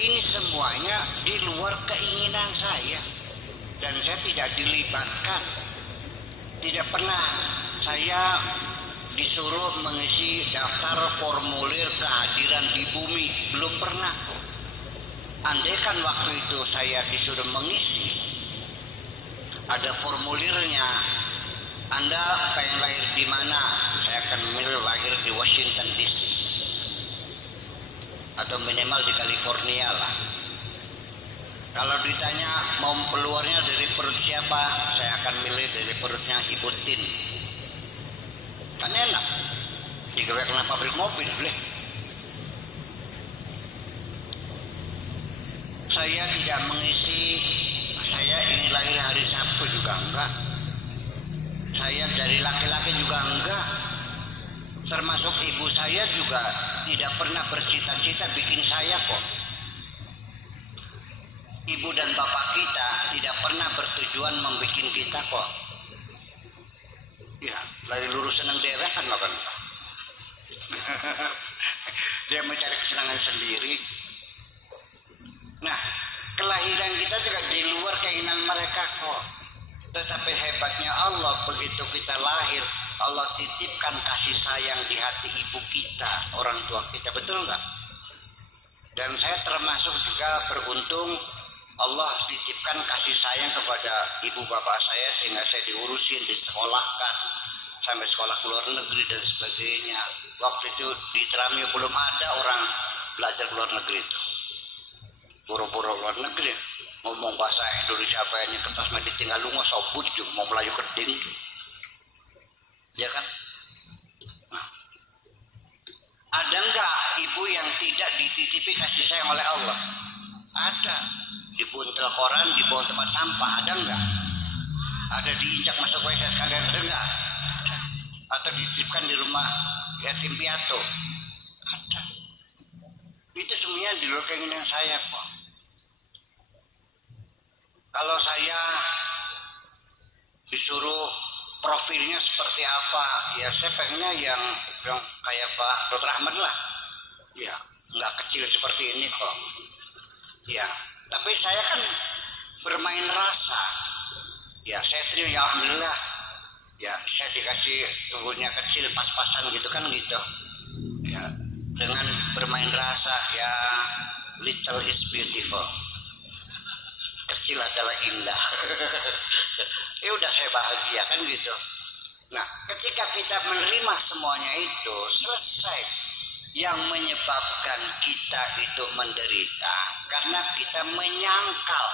Ini semuanya di luar keinginan saya dan saya tidak dilibatkan. Tidak pernah saya disuruh mengisi daftar formulir kehadiran di bumi, belum pernah. Andaikan waktu itu saya disuruh mengisi, ada formulirnya, Anda pengen lahir di mana? Saya akan memilih lahir di Washington DC atau minimal di California lah. Kalau ditanya mau keluarnya dari perut siapa, saya akan milih dari perutnya Ibu Tin. Kan enak, digawe kena pabrik mobil boleh. Saya tidak mengisi saya ingin lahir hari Sabtu juga enggak. Saya dari laki-laki juga enggak. Termasuk ibu saya juga tidak pernah bercita-cita bikin saya kok. Ibu dan bapak kita tidak pernah bertujuan membuat kita kok. Ya, lari lurus senang daerah kan makan. Dia mencari kesenangan sendiri. Nah, kelahiran kita juga di luar keinginan mereka kok. Tetapi hebatnya Allah, begitu kita lahir, Allah titipkan kasih sayang di hati ibu kita, orang tua kita, betul nggak? Dan saya termasuk juga beruntung Allah titipkan kasih sayang kepada ibu bapak saya sehingga saya diurusin, disekolahkan sampai sekolah ke luar negeri dan sebagainya. Waktu itu di Tramio belum ada orang belajar ke luar negeri itu. Boro-boro luar negeri ngomong bahasa Indonesia banyak kertas mah ditinggal lunga sobut juga mau Melayu keding. Ya kan? Nah, ada enggak ibu yang tidak dititipi kasih sayang oleh Allah? Ada. Dibuntel koran, dibawa tempat sampah, ada enggak? Ada diinjak masuk WC sekalian, ada enggak? Ada. Atau dititipkan di rumah yatim piatu? Ada. Itu semuanya di luar keinginan saya kok. Kalau saya disuruh profilnya seperti apa, ya saya pengennya yang kayak Pak Dr. Ahmad lah. Ya, nggak kecil seperti ini kok. Ya, tapi saya kan bermain rasa. Ya, saya terima, ya alhamdulillah. Ya, saya dikasih tubuhnya kecil, pas-pasan gitu kan gitu. Ya, dengan bermain rasa, ya little is beautiful. Kecil adalah indah. Ya udah saya bahagia kan gitu. Nah, ketika kita menerima semuanya itu selesai. Yang menyebabkan kita itu menderita karena kita menyangkal.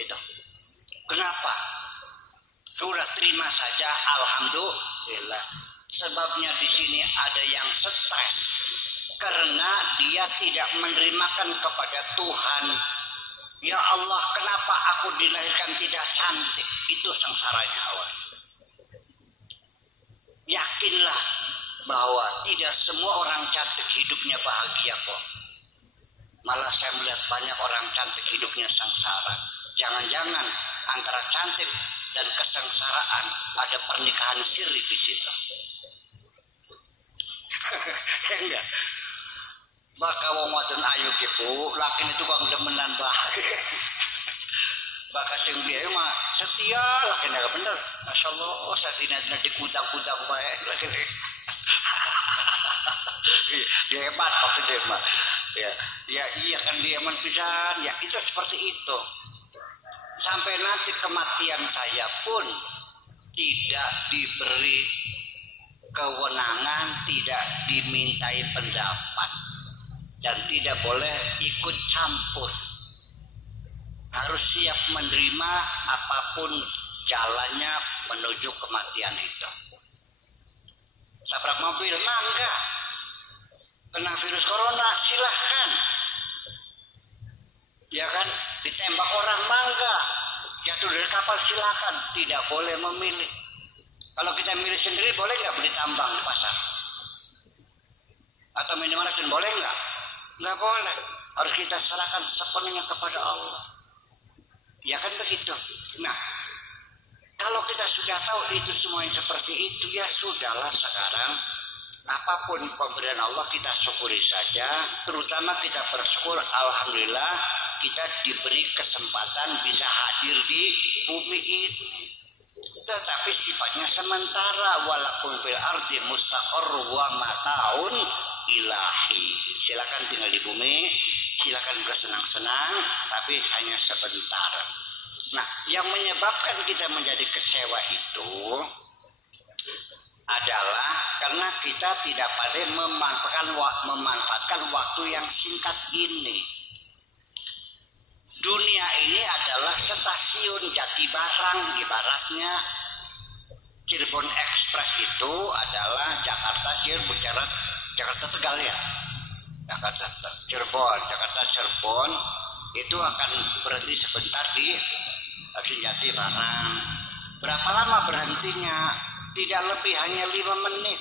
Itu. Kenapa? Sudah terima saja, alhamdulillah. Sebabnya di sini ada yang stres karena dia tidak menerimakan kepada Tuhan. Ya Allah, kenapa aku dilahirkan tidak cantik? Itu sengsaranya awal. Yakinlah bahwa tidak semua orang cantik hidupnya bahagia kok. Malah saya melihat banyak orang cantik hidupnya sengsara. Jangan-jangan antara cantik dan kesengsaraan ada pernikahan siri di situ. Enggak. Maka wong wadon ayu kipu, laki itu bang demenan bahagia. Baka sing dia mah setia laki nggak bener. Masya Allah, satina dikudang-kudang baik laki. Dia hebat maksudnya mah. Ya iya kan dia pisan. Ya itu seperti itu. Sampai nanti kematian saya pun tidak diberi kewenangan, tidak dimintai pendapat. Dan tidak boleh ikut campur. Harus siap menerima apapun jalannya menuju kematian itu. Sabrak mobil, mangga. Kena virus corona, silahkan. Ya kan, ditembak orang, mangga. Jatuh dari kapal, silahkan. Tidak boleh memilih. Kalau kita milih sendiri, boleh nggak beli tambang di pasar? Atau minimal boleh nggak? Nggak boleh, harus kita serahkan sepenuhnya kepada Allah. Ya kan begitu. Nah, kalau kita sudah tahu itu semua yang seperti itu, ya sudahlah sekarang apapun pemberian Allah kita syukuri saja, terutama kita bersyukur alhamdulillah kita diberi kesempatan bisa hadir di bumi ini. Tetapi sifatnya sementara, walaupun fil ardi mustaqarru wa mataun ilahi. Silakan tinggal di bumi, silakan bersenang-senang, tapi hanya sebentar. Nah, yang menyebabkan kita menjadi kecewa itu adalah karena kita tidak pandai memanfaatkan waktu yang singkat ini. Dunia ini adalah stasiun Jatibarang, ibaratnya Cirebon Express itu adalah Jakarta Tegal ya. Jakarta Cirebon itu akan berhenti sebentar di stasiun Jatibarang. Berapa lama berhentinya? Tidak lebih hanya 5 menit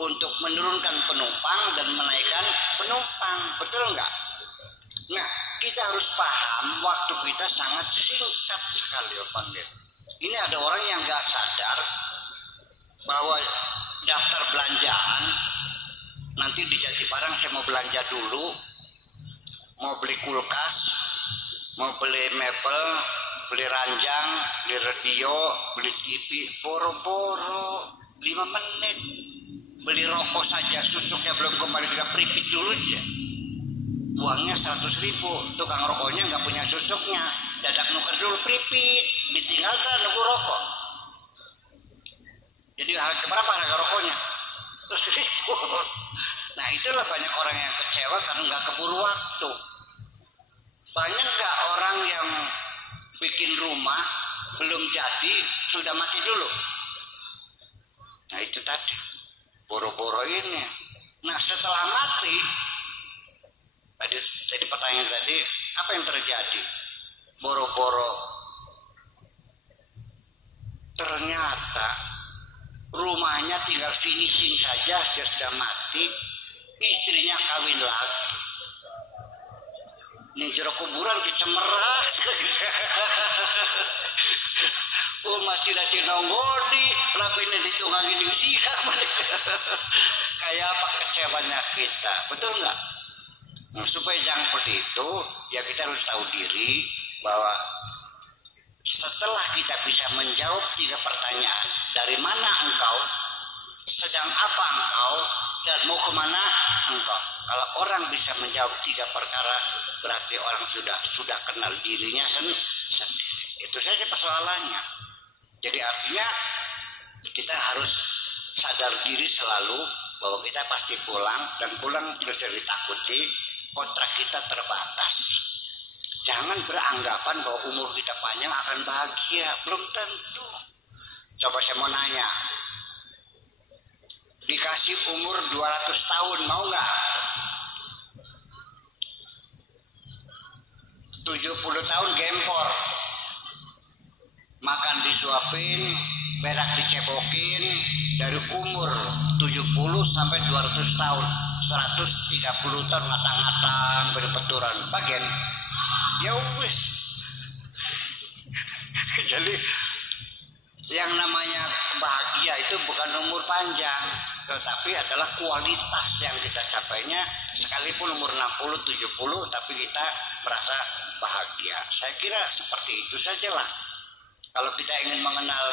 untuk menurunkan penumpang dan menaikkan penumpang, betul enggak? Nah, kita harus paham waktu kita sangat singkat sekali, Panggil. Ini ada orang yang nggak sadar bahwa daftar belanjaan nanti di Jatibarang saya mau belanja dulu, mau beli kulkas, mau beli mebel, beli ranjang, beli radio, beli TV, boro-boro 5 menit. Beli rokok saja susuknya belum kembali sudah pripit dulu aja. Uangnya 100.000, tukang rokoknya nggak punya susuknya, dadak nuker dulu pripit, ditinggalkan nunggu rokok. Jadi berapa harga rokoknya? 100.000. Nah, itulah banyak orang yang kecewa karena nggak keburu waktu. Banyak nggak orang yang bikin rumah belum jadi sudah mati dulu. Nah, itu tadi boro-boro ini. Nah, setelah mati tadi pertanyaan tadi, apa yang terjadi? Boro-boro ternyata rumahnya tinggal finishing saja, dia sudah mati, istrinya kawin lagi. Ini jero kuburan kecemerah. Oh, masih ada nonggodi, kenapa ini ditunggangi di siak? Kayak apa kecewanya kita, betul nggak? Nah, supaya jangan seperti itu, ya kita harus tahu diri bahwa setelah kita bisa menjawab 3 pertanyaan, dari mana engkau, sedang apa engkau, dan mau kemana engkau. Kalau orang bisa menjawab 3 perkara, berarti orang sudah kenal dirinya sendiri. Itu saja persoalannya. Jadi artinya kita harus sadar diri selalu bahwa kita pasti pulang, dan pulang tidak usah ditakuti, kontrak kita terbatas. Jangan beranggapan bahwa umur kita panjang akan bahagia, belum tentu. Coba saya mau nanya, dikasih umur 200 tahun mau nggak? 70 tahun gempor, makan disuapin, berak dicebokin, dari umur 70 sampai 200 tahun, 130 tahun ngatang-ngatang berpeturan bagian ya wis. Jadi yang namanya bahagia itu bukan umur panjang, tetapi adalah kualitas yang kita capainya. Sekalipun umur 60, 70, tapi kita merasa bahagia. Saya kira seperti itu sajalah. Kalau kita ingin mengenal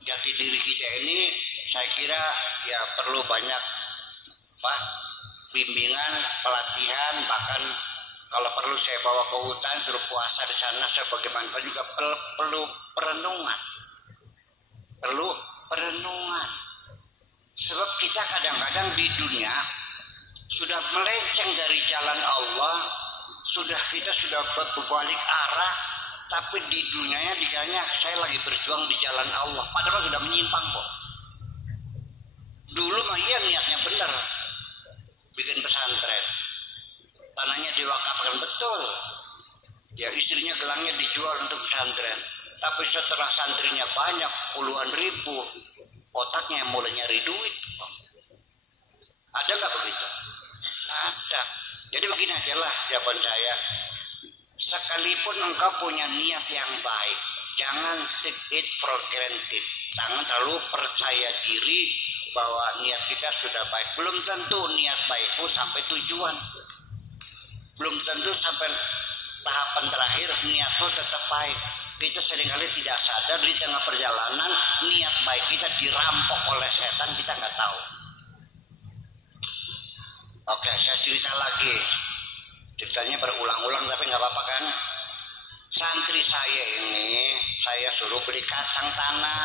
jati diri kita ini, saya kira ya perlu banyak bimbingan, pelatihan, bahkan kalau perlu saya bawa ke hutan, suruh puasa di sana, sebagaimana juga perlu perenungan. Perlu perenungan. Sebab kita kadang-kadang di dunia sudah melenceng dari jalan Allah, kita sudah berbalik arah, tapi di dunianya dikiranya saya lagi berjuang di jalan Allah, padahal sudah menyimpang kok. Dulu mah iya niatnya benar, bikin pesantren, tanahnya diwakafkan betul, ya istrinya gelangnya dijual untuk pesantren, tapi setelah santrinya banyak puluhan ribu, otaknya mulai nyari duit. Ada nggak begitu? Ada. Jadi begini aja lah jawaban saya. Sekalipun engkau punya niat yang baik, jangan take it for granted. Jangan terlalu percaya diri bahwa niat kita sudah baik. Belum tentu niat baikmu sampai tujuan. Belum tentu sampai tahapan terakhir niatmu tetap baik. Kita seringkali tidak sadar di tengah perjalanan niat baik kita dirampok oleh setan, kita nggak tahu. Oke, saya cerita lagi. Ceritanya berulang-ulang tapi nggak apa-apa kan? Santri saya ini saya suruh beli kacang tanah.